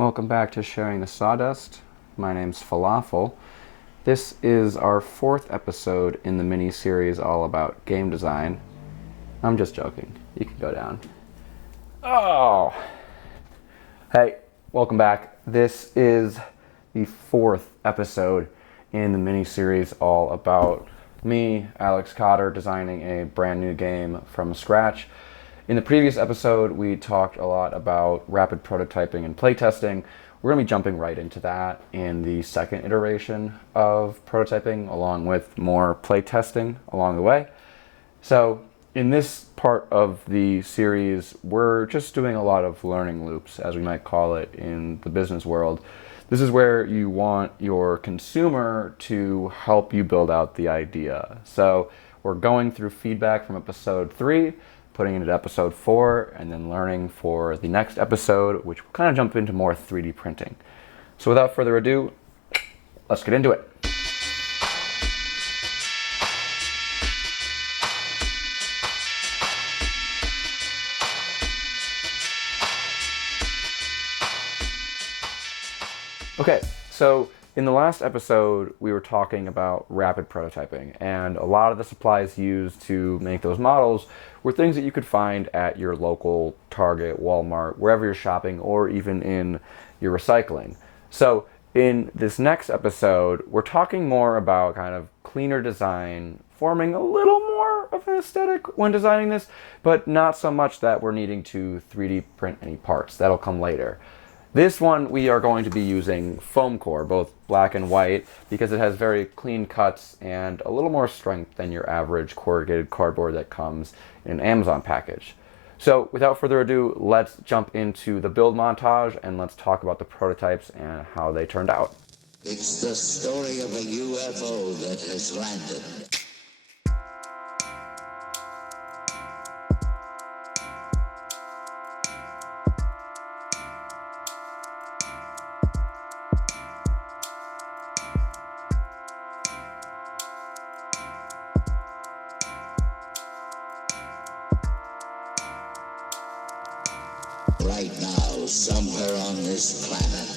Welcome back to Sharing the Sawdust. My name's Falafel. This is our fourth episode in the mini-series all about game design. I'm just joking. You can go down. Oh! Hey, welcome back. This is the fourth episode in the mini-series all about me, Alex Cotter, designing a brand new game from scratch. In the previous episode, we talked a lot about rapid prototyping and playtesting. We're going to be jumping right into that in the second iteration of prototyping, along with more playtesting along the way. So in this part of the series, we're just doing a lot of learning loops, as we might call it in the business world. This is where you want your consumer to help you build out the idea. So we're going through feedback from episode 3, putting it into episode 4, and then learning for the next episode, which will kind of jump into more 3D printing. So without further ado, let's get into it. Okay, so in the last episode, we were talking about rapid prototyping, and a lot of the supplies used to make those models were things that you could find at your local Target, Walmart, wherever you're shopping, or even in your recycling. So in this next episode, we're talking more about kind of cleaner design, forming a little more of an aesthetic when designing this, but not so much that we're needing to 3D print any parts. That'll come later. This one we are going to be using foam core, both black and white, because it has very clean cuts and a little more strength than your average corrugated cardboard that comes in an Amazon package. So without further ado, let's jump into the build montage and let's talk about the prototypes and how they turned out. It's the story of a UFO that has landed. Right now, somewhere on this planet.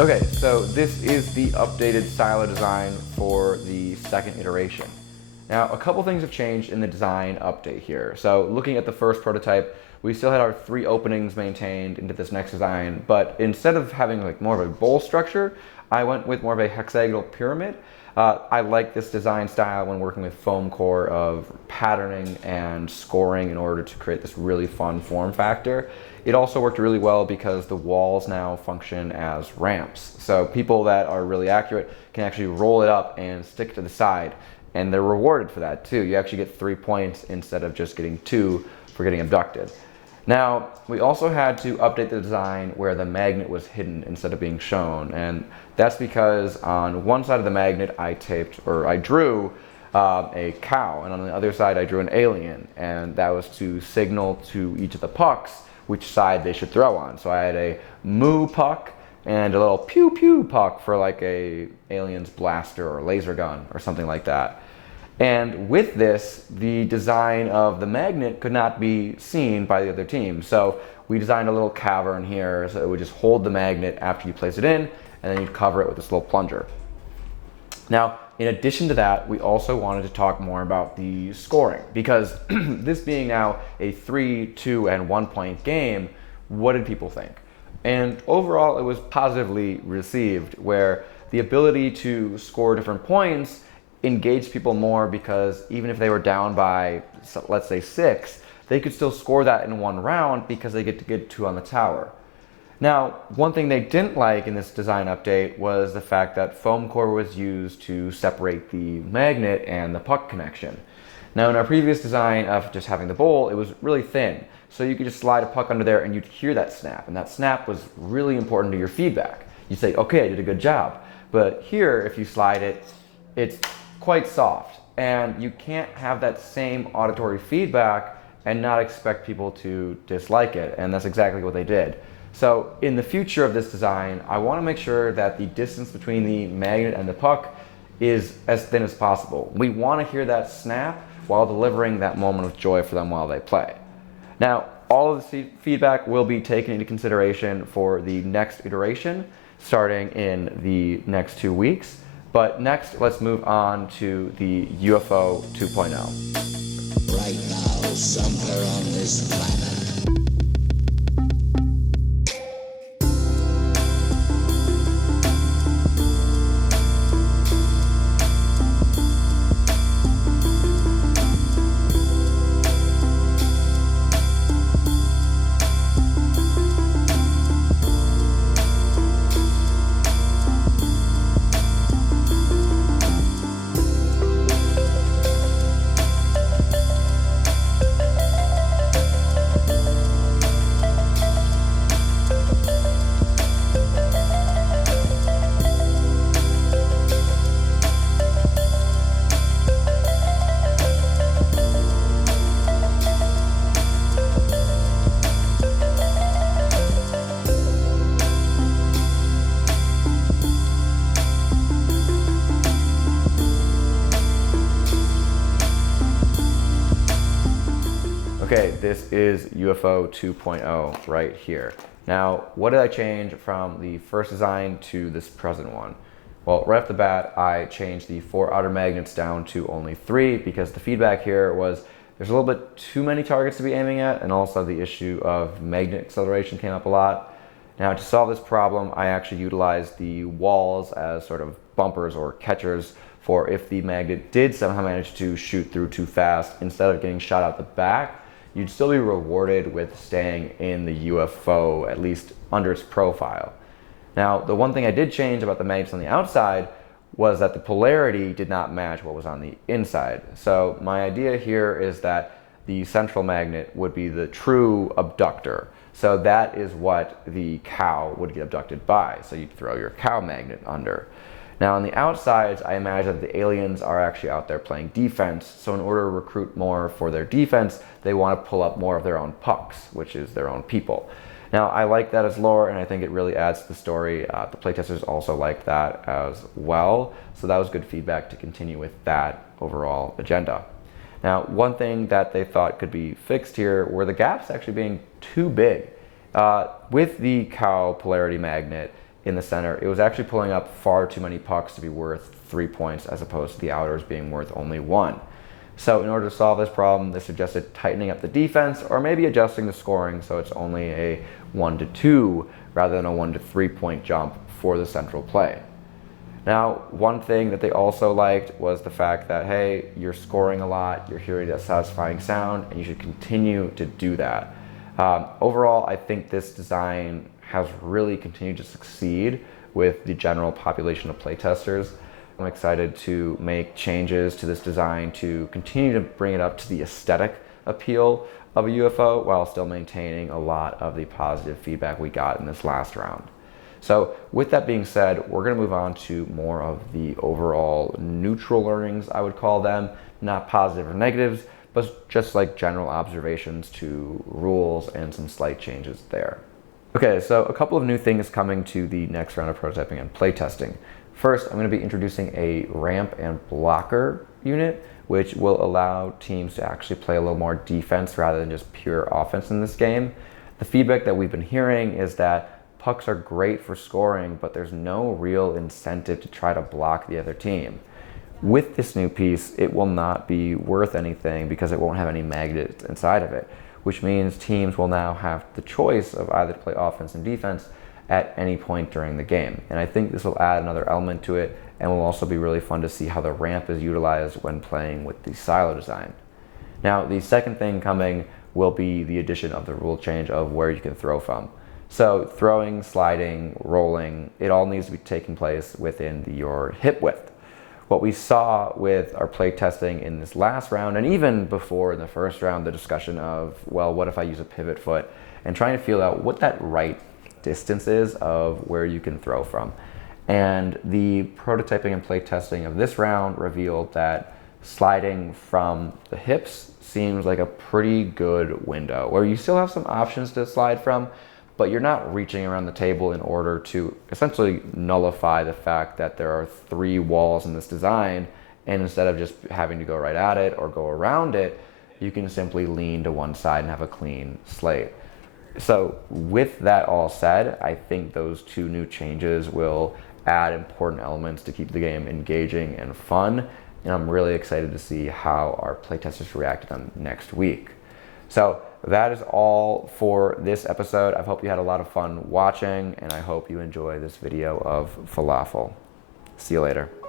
Okay, so this is the updated silo design for the second iteration. Now, a couple things have changed in the design update here. So looking at the first prototype, we still had our 3 openings maintained into this next design, but instead of having like more of a bowl structure, I went with more of a hexagonal pyramid. I like this design style when working with foam core of patterning and scoring in order to create this really fun form factor. It also worked really well because the walls now function as ramps. So people that are really accurate can actually roll it up and stick it to the side, and they're rewarded for that too. You actually get 3 points instead of just getting 2 for getting abducted. Now, we also had to update the design where the magnet was hidden instead of being shown, and that's because on one side of the magnet I drew a cow, and on the other side I drew an alien, and that was to signal to each of the pucks which side they should throw on. So I had a moo puck and a little pew pew puck for like a alien's blaster or laser gun or something like that. And with this, the design of the magnet could not be seen by the other team. So we designed a little cavern here so it would just hold the magnet after you place it in, and then you'd cover it with this little plunger. Now, in addition to that, we also wanted to talk more about the scoring, because this being now a 3, 2, and 1 point game, what did people think? And overall, it was positively received, where the ability to score different points engaged people more, because even if they were down by, let's say, 6, they could still score that in one round because they get to get 2 on the tower. Now, one thing they didn't like in this design update was the fact that foam core was used to separate the magnet and the puck connection. Now, in our previous design of just having the bowl, it was really thin, so you could just slide a puck under there and you'd hear that snap, and that snap was really important to your feedback. You'd say, okay, I did a good job. But here, if you slide it, it's quite soft, and you can't have that same auditory feedback and not expect people to dislike it, and that's exactly what they did. So in the future of this design, I want to make sure that the distance between the magnet and the puck is as thin as possible. We want to hear that snap while delivering that moment of joy for them while they play. Now, all of the feedback will be taken into consideration for the next iteration, starting in the next 2 weeks. But next, let's move on to the UFO 2.0. Right now, somewhere on this planet, Okay, this is UFO 2.0 right here. Now, what did I change from the first design to this present one? Well, right off the bat, I changed the 4 outer magnets down to only 3 because the feedback here was there's a little bit too many targets to be aiming at, and also the issue of magnet acceleration came up a lot. Now, to solve this problem, I actually utilized the walls as sort of bumpers or catchers for if the magnet did somehow manage to shoot through too fast, instead of getting shot out the back, you'd still be rewarded with staying in the UFO, at least under its profile. Now, the one thing I did change about the magnets on the outside was that the polarity did not match what was on the inside. So my idea here is that the central magnet would be the true abductor. So that is what the cow would get abducted by. So you'd throw your cow magnet under. Now on the outsides, I imagine that the aliens are actually out there playing defense. So in order to recruit more for their defense, they want to pull up more of their own pucks, which is their own people. Now I like that as lore, and I think it really adds to the story. The playtesters also liked that as well. So that was good feedback to continue with that overall agenda. Now, one thing that they thought could be fixed here were the gaps actually being too big. With the cow polarity magnet in the center, it was actually pulling up far too many pucks to be worth 3 points as opposed to the outers being worth only 1. So in order to solve this problem, they suggested tightening up the defense or maybe adjusting the scoring so it's only a 1 to 2 rather than a 1 to 3 point jump for the central play. Now, one thing that they also liked was the fact that, hey, you're scoring a lot, you're hearing that satisfying sound, and you should continue to do that. Overall, I think this design has really continued to succeed with the general population of playtesters. I'm excited to make changes to this design to continue to bring it up to the aesthetic appeal of a UFO while still maintaining a lot of the positive feedback we got in this last round. So with that being said, we're going to move on to more of the overall neutral learnings, I would call them, not positive or negatives, but just like general observations to rules and some slight changes there. Okay, so a couple of new things coming to the next round of prototyping and playtesting. First, I'm going to be introducing a ramp and blocker unit, which will allow teams to actually play a little more defense rather than just pure offense in this game. The feedback that we've been hearing is that pucks are great for scoring, but there's no real incentive to try to block the other team. With this new piece, it will not be worth anything because it won't have any magnets inside of it, which means teams will now have the choice of either to play offense and defense at any point during the game. And I think this will add another element to it and will also be really fun to see how the ramp is utilized when playing with the silo design. Now, the second thing coming will be the addition of the rule change of where you can throw from. So throwing, sliding, rolling, it all needs to be taking place within your hip width. What we saw with our play testing in this last round, and even before in the first round, the discussion of, well, what if I use a pivot foot, and trying to feel out what that right distance is of where you can throw from. And the prototyping and play testing of this round revealed that sliding from the hips seems like a pretty good window, where you still have some options to slide from, but you're not reaching around the table in order to essentially nullify the fact that there are 3 walls in this design, and instead of just having to go right at it or go around it, you can simply lean to one side and have a clean slate. So with that all said, I think those 2 new changes will add important elements to keep the game engaging and fun, and I'm really excited to see how our playtesters react to them next week. So that is all for this episode. I hope you had a lot of fun watching, and I hope you enjoy this video of falafel. See you later.